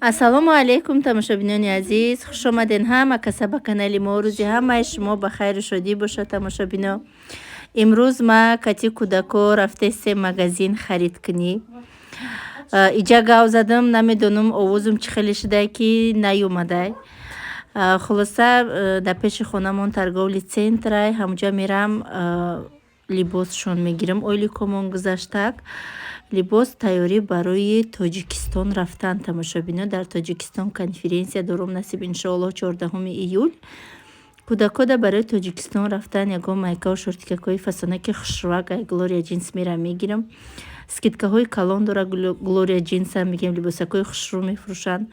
ассалому алайкум тамошобинони азиз, хуш омаден ҳама каса ба канали мо. рӯзи ҳамаи шумо ба хайру шодӣ бошад тамошобино. имрӯз ма кати кӯдако рафтестем магазин харид кунӣ. иҷа гав задам, намедонам овозум чӣ хеле шудай ки наёмадай. хулоса дар пеши хонамон торговли центрай, ҳамҷа мерам либосшон мегирам. ойликомон гузаштак. либос тайёрӣ барои Тоҷикистон рафтан тамошобино. дар Тоҷикистон конференсия дорум насиб иншоаллоҳ 14 июл. кӯдакода барои Тоҷикистон рафтан ягон майкау шортикакҳои фасонаки хушрак Глория джинс мерам мегирам. скидкаҳои калон дора Глория джинса, мегем либосакҳои хушрӯ мефурӯшанд.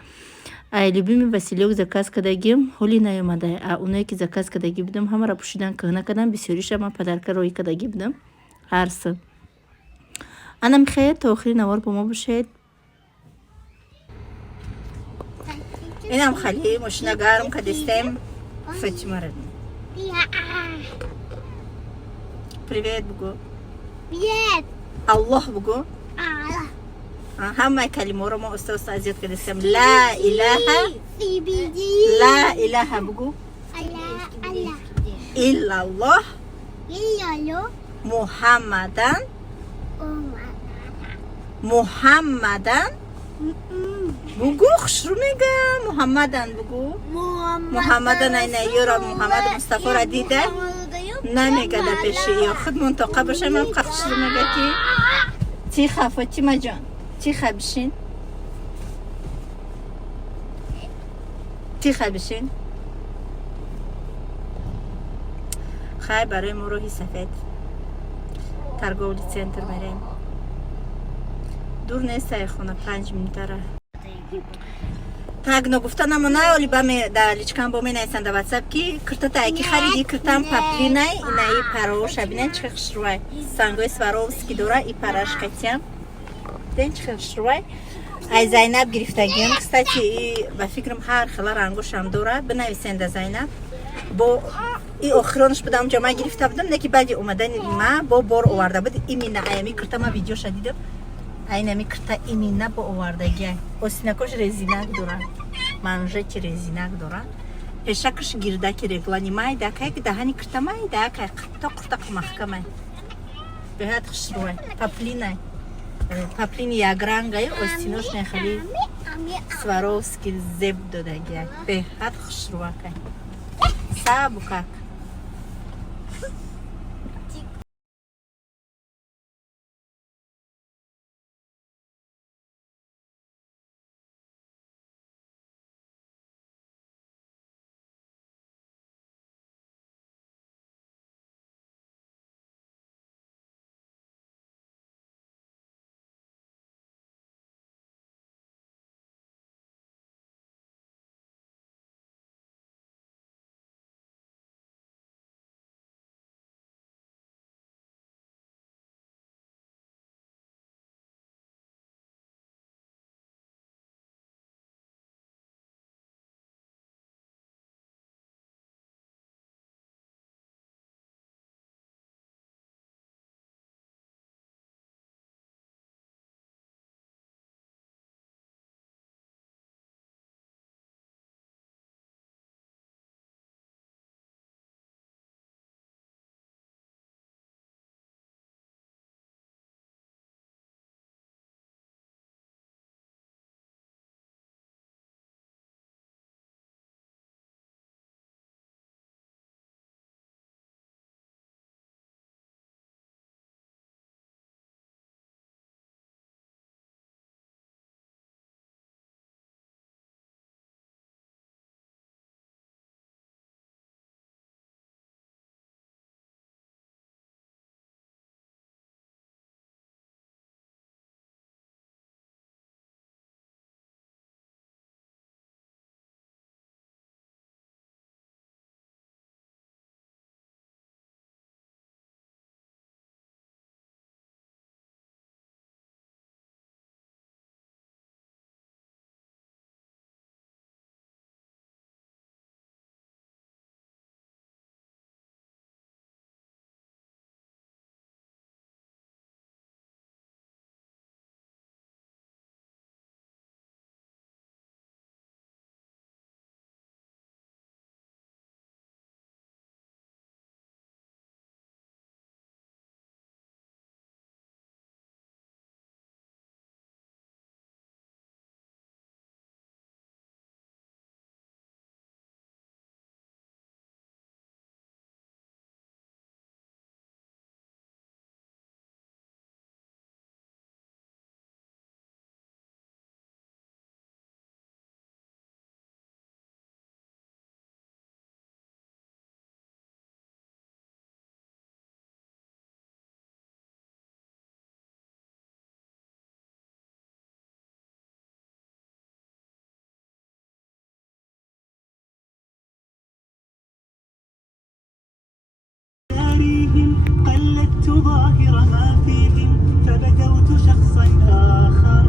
любими Василёк заказ кардагим, ҳоли наёмадай. оное ки заказ кардагӣ будам ҳамаро пӯшидан кӯҳна кардам. бисёриша ман падарка роӣ кардагӣ будам ҳар сол. ана мехоҳед то охири навор бо мо бошед. инам хали мошина гарм кардистем. Фатима привет бугу. Привет. Аллоҳ бугу. ҳамаи калимаҳоро мо оста азият кардистем. ла илаҳа бугу. иллаллоҳ муҳаммадан бугу. хушрӯ мега муҳаммадан бугу. муҳаммадан айна ёра муҳаммад мустафоро дида намега да пеши ё худ мунтоқа боша ман хушрӯ мега ки тиха Фатима ҷон тиха бишин. тиха бишин. хай барои мо роҳи сафед торговли центр мерем. дур нест ай хона 5 минутара. так ногуфта намона оли баме да личкам бо менайсан да ватсап ки киртата айки хариди киртам паплинай инаи пароша бинен чӣ хушрӯай сангои сваровски дора и парашкатям ден чӣ хушрӯай ай Зайнаб гирифтагим. кстати ба фикрам ҳар хела рангошам дора. бинависен да Зайнаб бо и охиронаш будам ҷо ман гирифта будам неки баъди омадани ма бо бор оварда буд имина аями кирта ма видеоша дидам айнами кирта имина бо овардагия осинакош резинак дора манжети резинак дора пешакаш гирдаки реглани майдакай даҳани кирта майдакай қуртақ маҳкамай беҳад хушрӯай паплинай паплини якрангай остинош нехали сваровски зеб додагия беҳад хушрӯакай сабукак. فيهم قلدت ظاهر ما فيهم فبدوت شخصا آخر.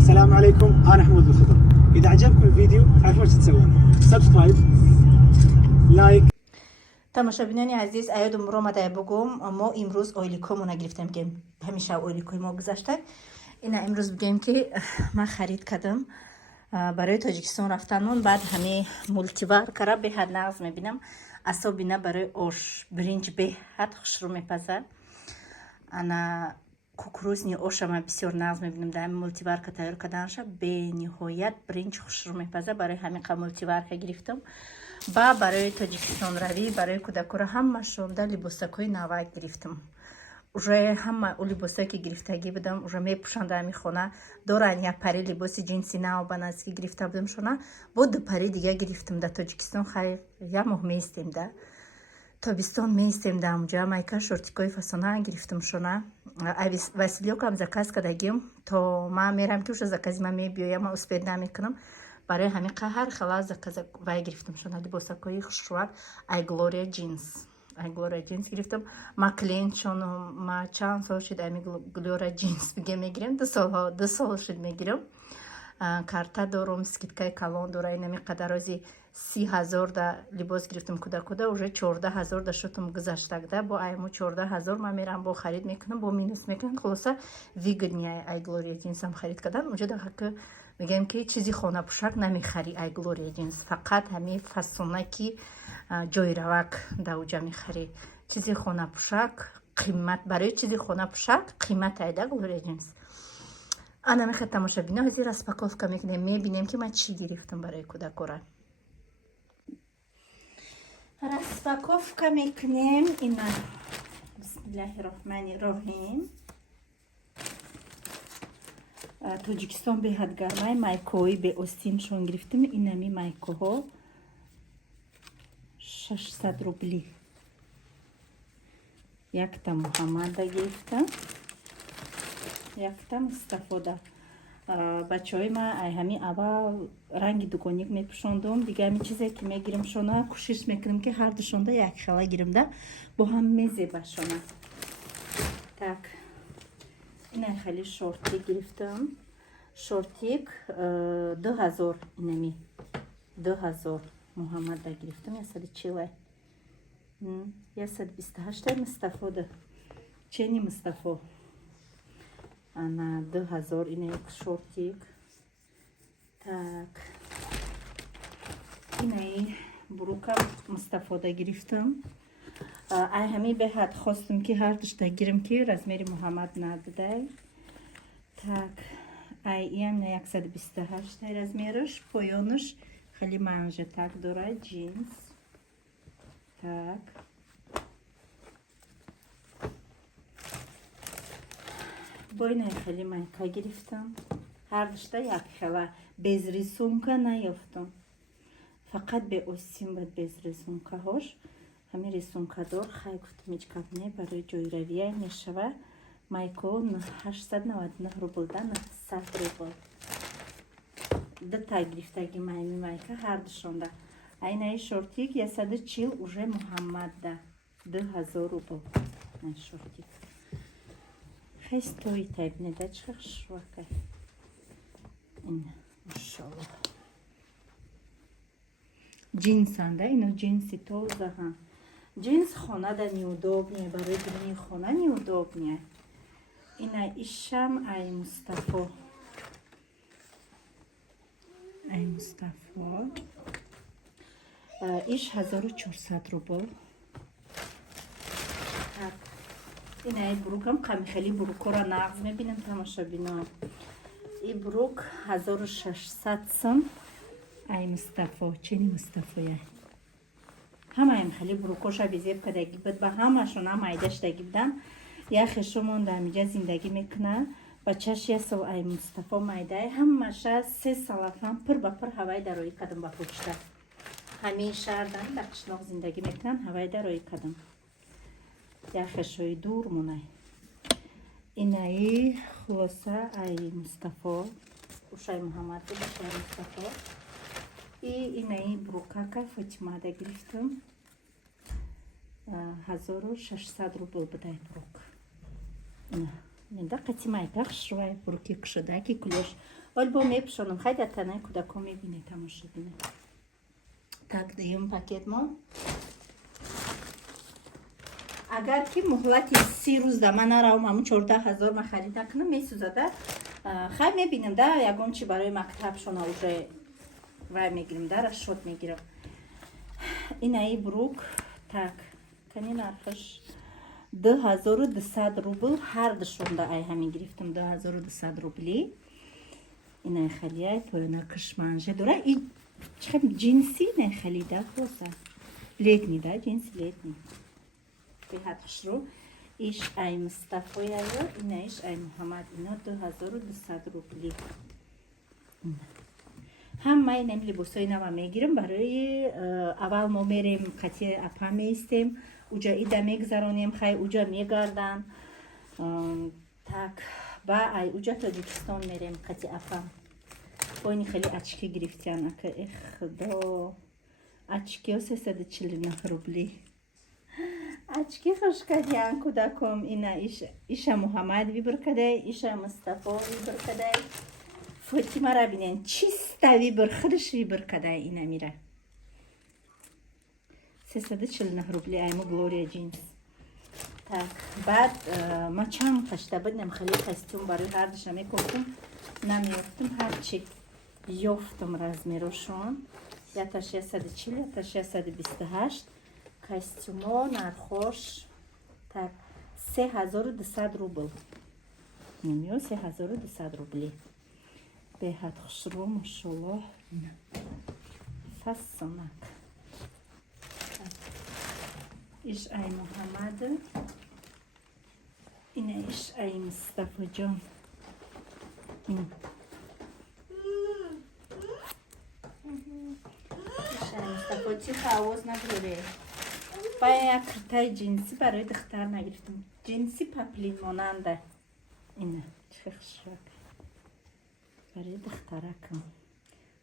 السلام عليكم، أنا حمود الخضر. إذا عجبكم الفيديو تعرفون ايش تسوون؟ سبسكرايب، لايك. тамошобинони азиз, аёдам ромадай бугум мо имрӯз ойликомона гирифтем ки ҳамеша ойликои мо гузаштак. Ина имрӯз бигем ки ман харид кардам барои Тоҷикистон рафтанмон. Баъд ҳами мултиваркара беҳад нағз мебинам. Асобина барои ош биринҷ беҳад хушрӯ мепазад. Ана кукурузни ошама бисёр нағз мебинам. Дар ҳами мултиварка тайёр карданша бениҳоят биринҷ хушрӯ мепазад. Барои ҳамиқа мултиварка гирифтам. Ба барои Тоҷикистон равӣ, барои кӯдакора ҳамашон да либосакҳои навак гирифтам. Уже ҳама либосое ки гирифтагӣ будам уже мепӯшанд дар ҳами хона. Доранд як пари либоси ҷинси нав ба наздики гирифта будам шона. Бо ду пари дига гирифтам. Дар Тоҷикистон хайр як моҳ меистем да. Тобистон меистем да онҷа. Майка шортикои фасона гирифтам шона. Василиёкам заказ кардагим. То ман мерам ки уша закази ман мебиёя, ман успед намекунам. Барои ҳамиқа ҳар хала заказа вай гирифтам шона. Либосакҳои хушрӯвак Ай Глория джинс. Ай Глория джинс гирифтам. Маклен чон ма чанд сол шуд ами Глория джинс биге мегирем. 2 сол шуд мегирем. Карта дорум, скидкаи калон дора. Инами қадарози 30,000 да либос гирифтам кӯдакода. Уже 14,000 да шутам гузаштак да. Бо айму 14,000 ман мерам бо харид мекунам, бо минус мекунам. Хулоса вигодни Ай Глория джинсам харид кардам. Онҷа дахака мегем ки чизи хонапӯшак намехари Ай Глория джинс. Фақат ҳами фасонаки ҷойравак да уҷа мехари. Чизи хонапӯшак қимат, барои чизи хонапӯшак қимат айда Глория джинс. Ана меха тамошабино ҳозир распаковка мекунем, мебинем ки ман чӣ гирифтам барои кӯдакора. Распаковка мекунем. Ина бисмиллаҳи роҳмани роҳим. Тоҷикистон беҳад гармай майкоҳои беостиншон гирифтем. Инами майкоҳо 600 рубли. Якта Муҳаммада гирифтам, якта Мустафода. Бачаҳои ман ай ҳами аввал ранги дугоник мепӯшондум. Дига ҳами чизе ки мегирем шона кӯшиш мекунам ки ҳар душонда як хела гиримда бо ҳам мезебашона. Так, ина хели шортик гирифтам. Шортик 2000 инами 2000 Муҳаммада гирифтам. 140 128 Мустафода. Чени Мустафо. Ана 2000 ина як шортик. Так. Инаи бурука Мустафода гирифтам. Ай ҳами беҳад хостам ки ҳар душта гирем ки размери Муҳаммад надодай. Так. Ай ин 128 размераш, поёнаш хели манжетак дорад, джинс. Так. Бо ина хели майка гирифтам. Ҳар душта як хела. Без рисунка наёфтам. Фақат бе остин бад без рисункаҳош. Ҳами рисункадор хай гуфтам ҳеҷ гап не, барои ҷойравия мешава. Майко 899 рубл да 900 рубл. Дата гирифтаги майми майка ҳар душонда. Айнаи шортик 140 уже Муҳаммад да 2000 рубл. Ай шортик. Хай стоит айбне да чихар швакай. Ина машаллах. Джинсанда, ина джинси тоза ҳам. Джинс хонада неудобнее, барои гирини хона неудобнее. Ина ишам Ай Мустафо. Ай Мустафо. Иш 1400 рубл. Так. Ина ай бурукам қами хели бурукора нағз мебинам тамошабино. И бурук 1600 сом. Ай Мустафо. Чени Мустафоя. ҳамаям хеле бурукоша безеб кадаги буд. Ба ҳамашон ҳам айдаштаги будам. Яхе шумон дар инҷа зиндагӣ мекунад. Бачаш ясол Ай Мустафо майдай. Ҳамаша 3 салафан пир ба пир ҳавай дароӣ кардам ба почта. ҳамаи шаҳрдан дар қишлоқ зиндагӣ мекунанд, ҳавай дароӣ кардам. Яхе шои дур мунай. Инаи хулоса Ай Мустафо. Ушай Муҳаммад буд, Ушай Мустафо. И инаи бурукака Фотимада гирифтам. 1600 рубл будай бурук. Менда қати май пахшвай буруки кшадаки кулеш. Альбо мепшонум хайда танай кудако мебине тамоша бине. Так даем пакет мо. Агар ки муҳлати 30 рӯз да ман наравам ҳамун 14000 ма харида кунам месӯзада хай мебинем да ягон чи барои мактаб шона уже вай мегирем да расшод мегирам. Инаи бурук так кани нархаш 2200 рубл ҳар душонда ай ҳамин гирифтам 2200 рубли. Инаи халияй поёна кишманже дора и чихам джинси не халида хлоса летний да джинси летний беҳад хушрӯ иш ай Мустафояё ина иш ай Муҳаммад ино 2200 рубли ҳамаи нем либосои нава мегирам барои аввал мо мерем қати апа меистем уҷа ида мегзаронем хай уҷа мегардам так ба ай уҷа Тоҷикистон мерем қати апа бойни хеле очки гирифтиян ака худо очкиё 349 рубли очки хуш кардиян кудаком ина иша Муҳаммад вибр кадай иша Мустафо вибр кадай Фотимара бинен чиста вибр худаш вибр кадай ина мира 349 рубли айму Глория джинс. Так баъд ма чанд кашта будем хеле костюм барои ҳардуша мекофтум намеёфтум ҳарчи ёфтум размерошон ята 640 ята 628 костюмо нархош так 3200 рубл намеё 3200 рубли беҳад хушрӯ машоаллоҳ фассонак иш ай Муҳаммад ина иш ай Мустафоҷон иш ай Мустафо чиха овоз набиёре ба як куртаи ҷинси барои духтар нагирифтам ҷинси паплин монанда ина чиха хушрак барои духтаракам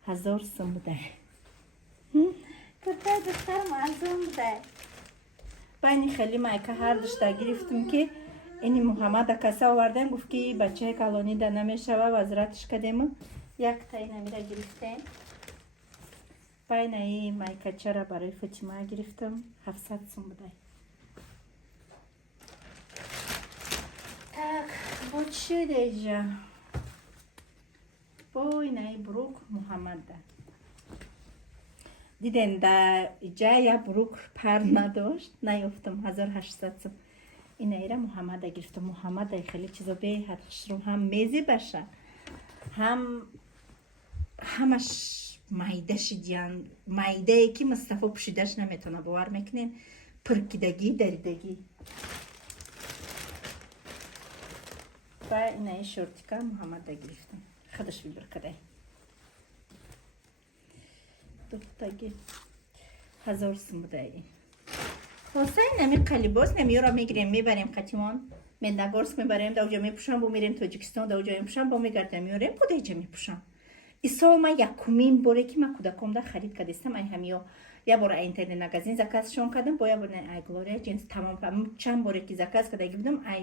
1000 сум будай куртаи духтарам арзон будай байни хеле майка ҳардушта гирифтум ки ини Муҳаммада каса овардем гуфт ки бачаи калонида намешава вазратиш кадему яктаи намира гирифтем байнаи майкачара барои Фотима гирифтам 700 сум будай так бо чи реҷа бо инаи бурук Муҳаммада диден да иҷа я бурук пар надошт наёфтам 1800 сум инаира Муҳаммада гирифтам Муҳаммада хеле чизо беҳад хушрӯ ҳам мезебаша ҳамаш майда шидиян майдае ки Мустафо пӯшидаш наметавона бовар мекунем пиркидагӣ даридагӣ ба инаи шортика Муҳаммада гирифтам худаш вибр кадай духтаги 1000 сум будай хосаи нами қалибос намиёра мегирем мебарем қатимон Медногорск мебарем да уҷа мепӯшам бо мерем Тоҷикистон да уҷа мепӯшам бо мегардам меорем кудаҷа мепӯшам исол ма якумин боре ки ма кудакомда харид кардистам ай ҳамиё я бора ай интернет магазин заказшон кардам бо я бора ай Глория джинс тамом чанд боре ки заказ кардаги будам ай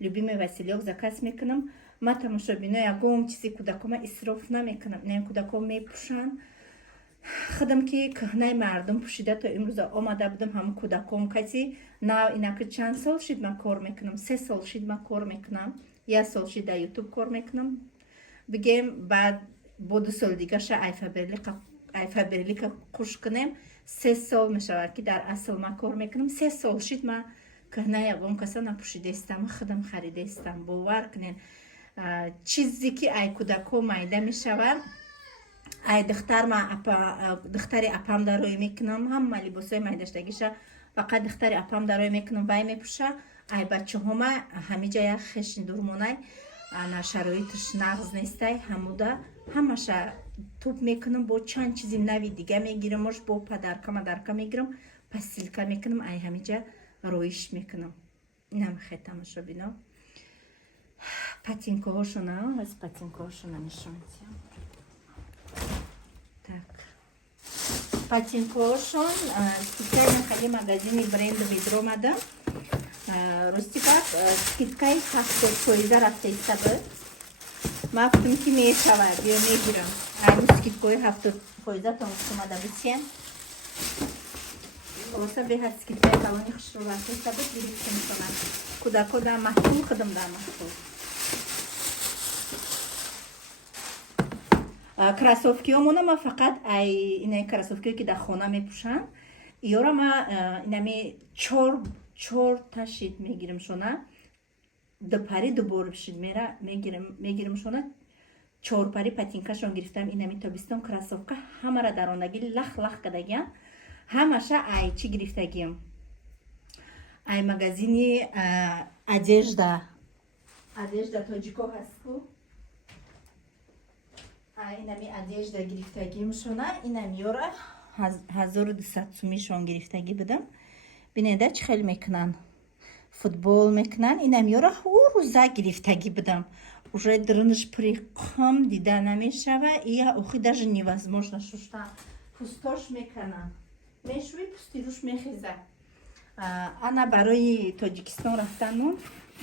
любимый Василёк заказ мекунам ма тамошобино ягон чизи кудакома исроф намекунам инам кудаком мепӯшанд худам ки кӯҳнаи мардум пӯшида то имрӯза омада будам ҳамун кӯдаком кати нав инаки чанд сол шид ман кор мекунам 3 сол шид ман кор мекунам 1 сол шид дар ютуб кор мекунам бигем баъд бо 2 соли дигаша айфаберлика куш кунем 3 сол мешавад ки дар асл ман кор мекунам 3 сол шид ман кӯҳнаи ягон каса напӯшидестам худам харидестам бовар кунен чизе ки ай кӯдако майда мешавад ай духтари апам дароӣ мекунам ҳама либосои майдаштагиша фақат духтари апам дароӣ мекунам вай мепӯша ай бачаҳома ҳамиҷа як хешиндурмонай ана шароиташ нағз нестай ҳамуда ҳамаша тӯб мекунам бо чанд чизи нави дига мегирам мош бо падарка мадарка мегирам пастилка мекунам ай ҳамиҷа роиш мекунам инам хетамашобино патинкаҳошона аз патинкаҳошона нишон диҳам так патинкошон скидкаи хали магазини брендовый дромада ростикак скидкаи 70% рафтаиста буд. Ман гуфтам ки мешавад биё мегирам. Айну скидкаи 70% омада бисен. Холоса беҳад скидкаи калони хушрӯ рафтаиста буд гирифтам шона. Кудако дар маҳтул худам дар маҳтул. Кроссовкиёмона ма фақат инаи кроссовкиё ки дар хона мепӯшанд. Иёра ма инами 4 ташид мегирам шона. Дупари дубор бишид мегирам шона. 4 пари патинкашон гирифтам. Инами тобистон кроссовка ҳамара даронаги лах кадагиам. Ҳамаша чи гирифтагиам. Ай магазини одежда тоҷико ҳастку. Инами одежда гирифтагиам шона. Инам ёра 1200 сумишон гирифтагӣ будам. Бинеда чӣ хел мекунанд. Футбол мекунанд. Инам ёра рӯза гирифтагӣ будам. Уже дрынш пури қам дида намешава. Ия охи даже невозможно шушта. Пустош мекунанд. Мешуви пусти руш мехеза. Ана барои Тоҷикистон рафтану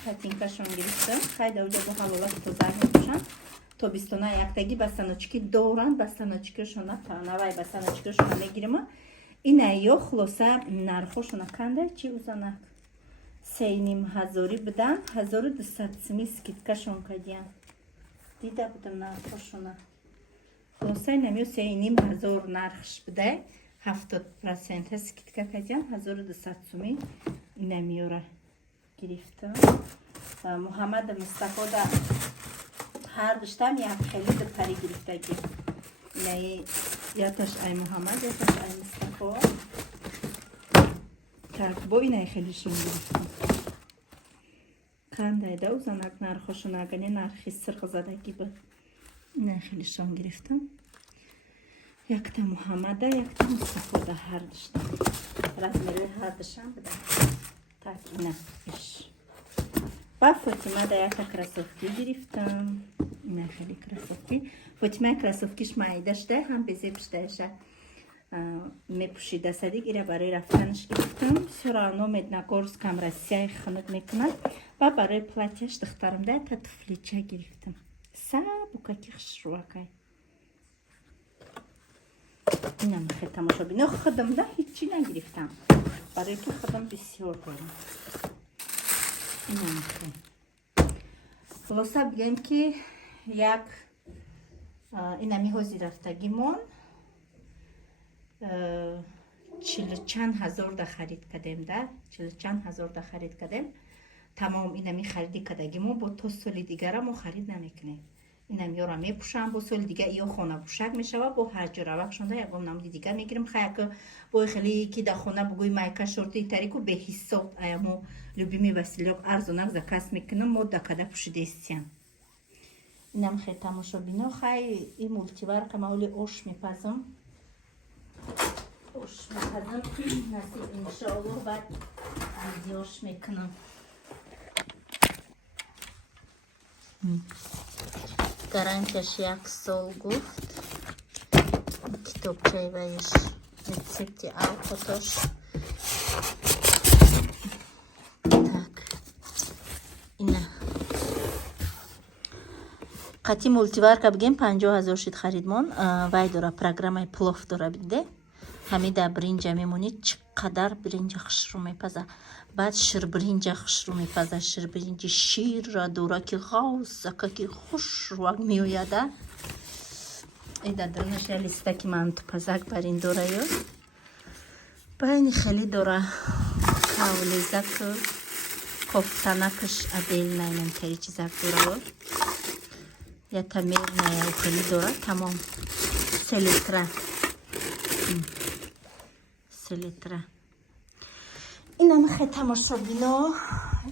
патинкашон гирифтам. Хайда уҷа бо ҳалолати тоза мепӯшанд. Тобистона яктаги ба станочки доранд, ба станочкиошона таванавай ба станочкиошона мегирам. Ина ё хулоса нархошона кандай чи узанак 3500 будан 1200 сими скидкашон кадиям. Дида будам нархошона. Хулоса инам ё 3500 нархш будай 70% скидка кадиям 1200 суми инам ёра гирифтам. Муҳаммад Мустафода ҳар душтам як хели дупари гирифтагӣ. Инаи яташ ай Муҳаммад, яташ ай Мустафо. Так, бо инаи хелишон гирифтам. Кандайда узанак нархошон агане нархи сирқ задагӣ буд. Инаи хелишон гирифтам. Якта Муҳаммада, якта Мустафода ҳар душтам. Размери ҳар душтам будам. Так, ина иш. Ба Фотимада якта кроссовки гирифтам. Ина хели кроссовки. Фотимаи кроссовкиш майда шуда, ҳам безеб шудаша мепӯшида садик. Ира барои рафтанаш гирифтам. Всё равно меднагорскам Россияи хунук мекунад. Ва барои платьяш духтарамда якта туфлича гирифтам. Сабукаки хушрӯакай. Инам хел тамошобино худамда ҳичи нагирифтам. Барои ки худам бисёр дорам. Инам хел. Хулоса бигем ки як инами ҳозир рафтагимон 40 чанд ҳазор да харид кадем да 40 чанд ҳазор да харид кадем. Тамом инами хариди кадагимон бо то соли дигара мо харид намекунем. Инам ёра мепӯшам бо соли дига ё хона пӯшак мешава бо ҳарҷо равакшонда ягон намуди дигар мегирам. Хаяка бо хели ки да хона бугӯи майка шорти тарику беҳисоб аямо любими василёк арзонак заказ мекунам мо дакада пӯшидестиям. Инам хел тамошобино хай и мультиварка маҳоли ош мепазам. Насиб иншоаллоҳ баъд видеош мекунам. Гарантияш 1 сол гуфт. Китобчаи вайш рецепти алкотош. Так. Ина. Қати мультиварка бигем 50000 шид харидмон. Вай дора программаи плов дора биде. Ҳамида бринҷа мемонид чӣ қадар бринҷа хушрӯ мепаза. Баъд ширбринҷа хушрӯ мепаза. Ширбринҷи ширра дора ки ғавзака ки хушрӯак меояда. Эда дрнаш я листаки ман тупазак барин дора ё. Байни хели дора кавлезаку кофтанакаш отдельная ментари чизак дора ё. Я тамирная хели дора тамом 3 литра. 3 литра. Инам хе тамошобино.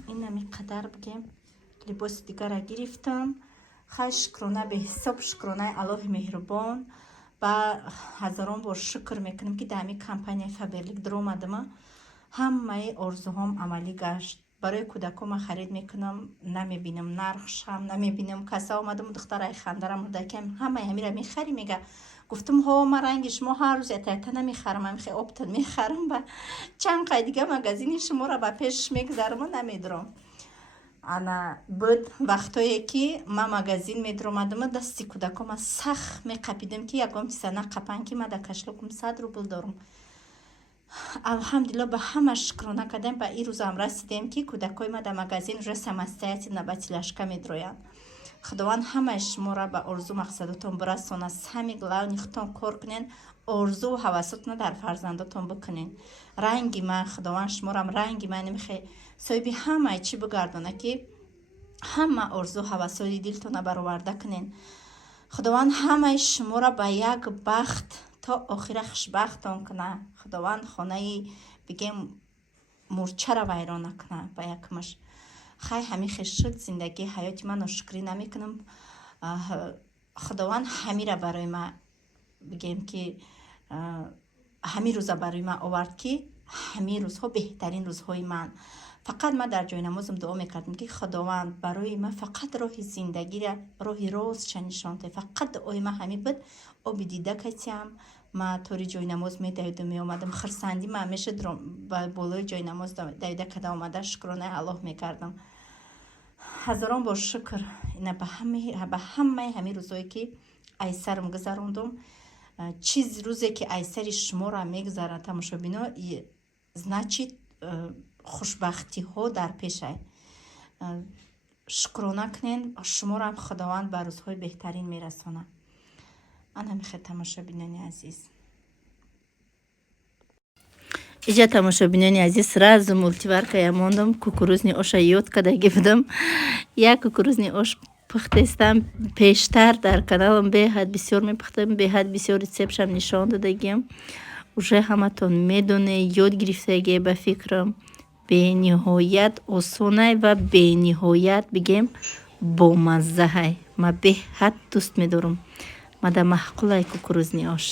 Инам иқадар бигем либоси дигара гирифтам. Хай шукрона беҳисоб шукронаи Аллоҳи меҳрубон. Ба ҳазорон бор шукр мекунам ки дар ҳамин компания Faberlic дар омадама. Ҳамаи орзуҳом амалӣ гашт. барои кӯдакома харид мекунам, намебинам нархшам, намебинам каса омадаму духтараи хандарам мурдакам ҳамаи ҳамира мехарӣ, мега гуфтам ҳо ма ранги шумо ҳар рӯз ятаята намехарам, ҳамихе оптан мехарам, ба чанд қай дига магазини шуморо ба пеш мегзарам, намедурам. ана буд вақтое ки ма магазин медиромадам, дасти кӯдакома сахт меқапидам ки ягон чиза нақапан ки ма дар кашлукам 100 рубл дорам. алҳамдулилла ба ҳама шукрона кардем, ба ин рӯзам расидем ки кӯдакои ма дар магазин уже самостоятельно ба тилашка медироянд. худованд ҳамаи шуморо ба орзу мақсадотон бирасонад, сами главни худтон кор кунед, орзу ва ҳавасотно дар фарзандотон бикунед. ранги ман худованд шуморам ранги ман мехе соҳиби ҳамаи чӣ бигардона ки ҳама орзу ҳавасоти дилтона бароварда кунед. худованд ҳамаи шуморо ба як бахт то охира хушбахтон куна. худованд хонаи бигем мурчаро вайрон накуна ба якмаш. хай ҳамихе шуд зиндагии ҳаёти ман ношукрӣ намекунам. худованд ҳамира барои ма бигем ки ҳамин рӯза барои ма овард ки ҳамин рӯзҳо беҳтарин рӯзҳои ман. фақат ма дар ҷойнамозам дуо мекардам ки худованд барои ма фақат роҳи зиндагиро, роҳи ростша нишон дeh. фақат дуои ма ҳамин буд. оби дида катиам ма тори ҷойнамоз медавидам, меомадам хирсандӣ ма ҳамеша ба болои ҷойнамоз давида када омада шукронаи Аллоҳ мекардам. ҳазорон бор шукр ина ба ҳамаи ҳамин рӯзое ки айсарам гузарондум. чиз рӯзе ки айсари шуморо мегузарад тамошобино, значит хушбахтиҳо дар пешай. шукрона кунед, шуморо ҳам худованд ба рӯзҳои беҳтарин мерасонад. ана мехе тамошобинони азиз, иҷа тамошобинони азиз, сразу мультиварка ямондам, кукурузни оша ёд кардаги будам. як кукурузни ош пухтестам пештар дар каналам беҳад бисёр мепухтам, беҳад бисёр рецептшам нишон додагиам. уже ҳаматон медонед, ёд гирифтаги ба фикрам бениҳоят осонай ва бениҳоят бигем бомаззаҳай. ма беҳад дӯст медорам. мада маҳқулай кукурузни ош.